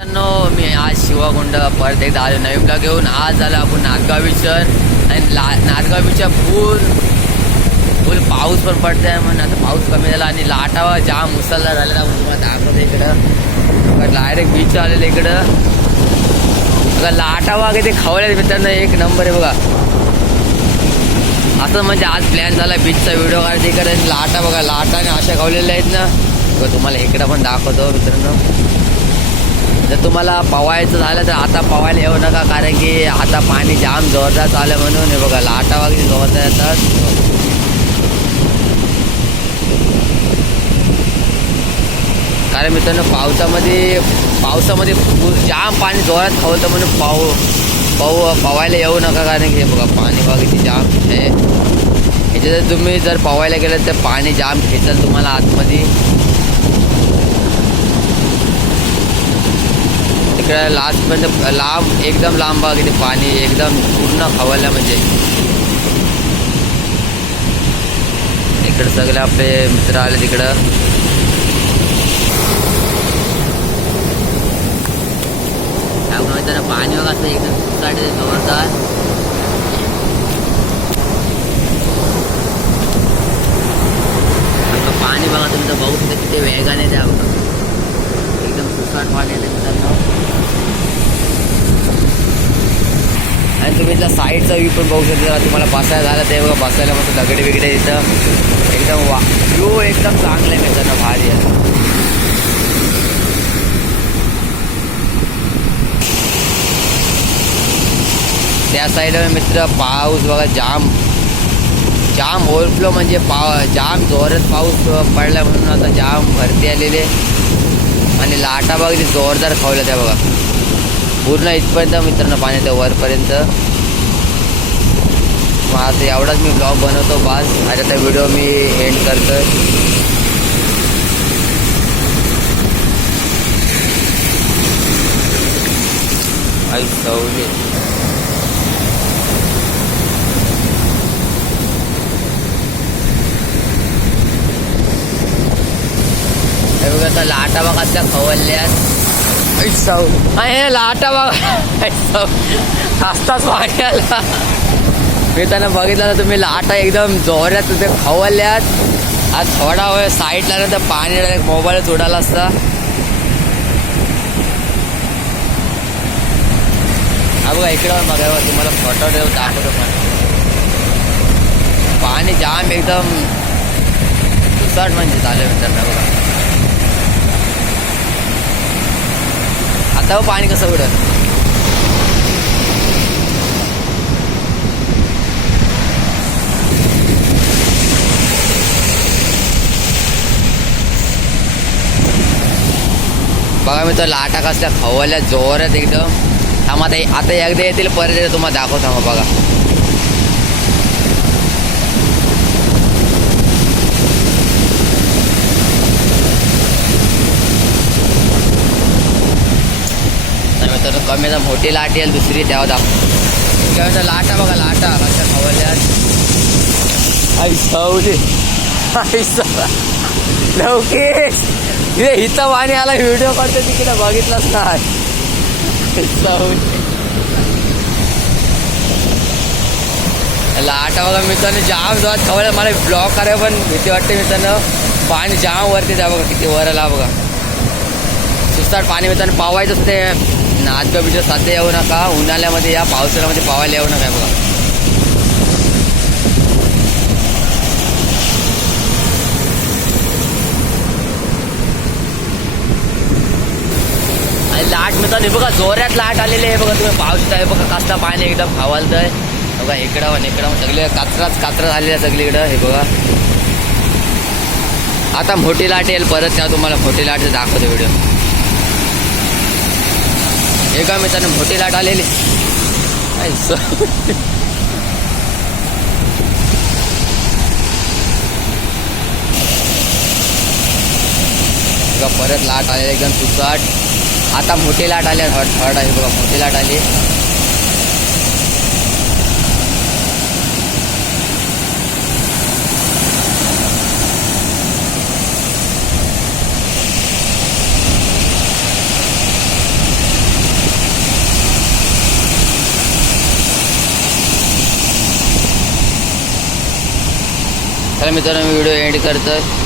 मित्रांनो मी आज शिवागुंड परत एकदा आलो नवीन ब्लॉग घेऊन. आज आलो आपण नादगाव बीचवर आणि ला नादगाव बीचच्या फुल फुल पाऊस पण पडतोय म्हणून आता पाऊस कमी झाला आणि लाटावा जाम मुसळधार झालेला आपण तुम्हाला दाखवतो इकडं. डायरेक्ट बीच आलेलं इकडं. बघा लाटावा किती खवल्या मित्रांनो एक नंबर आहे बघा. असं म्हणजे आज प्लॅन झाला बीचचा व्हिडिओ काढायचा इकडे. लाटा बघा लाटाने अशा खवलेल्या आहेत ना. तुम्हाला इकडं पण दाखवतो मित्रांनो. तुम्हाला पवायचं झालं तर आता पवायला येऊ नका, कारण की आता पाणी जाम जोरदार चालू म्हणून. हे बघा, लाटा वगैरे जोरदार येतात. कारण मित्रांनो, पावसामध्ये पावसामध्ये जाम पाणी जोरात खवतं म्हणून पाऊ पाऊ पवायला येऊ नका, कारण की हे बघा, पाणी वगैरे जाम आहे. जर तुम्ही जर पवायला गेलं तर पाणी जाम खेचल तुम्हाला आतमध्ये. तिकडे लास्टपर्यंत लांब एकदम लांब बघा किती पाणी एकदम पूर्ण खवलं म्हणजे इकडे सगळे आपले मित्र आले तिकडं त्यामुळे त्याला पाणी बघा असं एकदम सुसाटे जोरदार पाणी बघा तुम्ही तर बघू शकता किती वेगाने द्या बघा एकदम सुसाट पाणी येते मित्रांनो आणि तुम्ही इथला साईडचा व्ह्यू पण बघू शकता. तुम्हाला बसायला झालं ते बघा. बसायला मस्त दगडे बिगडे इथं. एकदम वा व्ह्यू एकदम चांगले ना भारी आहे. त्या साईडला मित्र पाऊस बघा जाम. जाम ओव्हरफ्लो म्हणजे पाव जाम जोरात पाऊस पडला म्हणून आता जाम भरती आलेले आणि लाटा बघा जोरदार खावल्या त्या बघा. पूर्ण इथपर्यंत मित्रांनो पाणी वरपर्यंत. मग आता एवढाच मी ब्लॉग बनवतो बास. आणि आता व्हिडिओ मी एंड करतोय. आई सवली हे बघा लाटा बघा त्या खवल्यात आई सव हे लाटा बघा आस्ताच पाणी मी त्यांना बघितलं तर तुम्ही लाटा एकदम जोरात तिथे खवल्यात आज थोडा वेळ साईडला ना तर पाणी डायरेक्ट मोबाईलच उडाला असता. हा बघा इकडे पण बघा तुम्हाला फोटो देऊ दाखवतो पण. पाणी जाम एकदम सुसाट म्हणजे चालू मित्रांनो बघा. आता पाणी कसं उडत. बघा मी तो लाटा कसल्या खवल्या जोरात एकदम. थांबा आता आता एकदा येतील परत तुम्हाला दाखवता मग बघा तर मित्रांनो कमी आता मोठी लाट येईल दुसरी तेव्हा दाखव. किंवा तर लाटा बघा लाटा कशा खवल्यात आई सावली. आई साव लवकेश हे हिचं पाणी आला व्हिडिओ काढतो तिकडे बघितलंच नाही सावली. लाटा बघा मित्रांनो जाम जोरात खवळ मला ब्लॉक करायला पण भीती वाटते मित्रांनो. पाणी जाम वरती द्या बघा किती वर आला बघा. सुसाट पाणी मित्रांनो पावायचंच असते. नाचगा बिचं सध्या येऊ नका उन्हाळ्यामध्ये या पावसाळ्यामध्ये पावायला येऊ नका बघा. आणि लाट मिळतात. हे बघा जोऱ्यात लाट आलेली आहे. बघा तुम्ही पाऊस आहे. बघा कसला पाणी एकदम खावालतंय बघा इकडं पण इकडं सगळे काचराच काचरा झालेला आहे सगळीकडं. हे बघा. आता मोठी लाट येईल. परत त्या तुम्हाला मोठी लाट दाखवतो व्हिडिओ हे मित्राने मित्रांनो मोठी लाट आलेली बघा परत लाट आलेली एकदम सुसाट. आता मोठी लाट आली थर्ड थर्ड आहे बघा मोठी लाट आली. चला मित्रांनो व्हिडिओ एंड करतोय.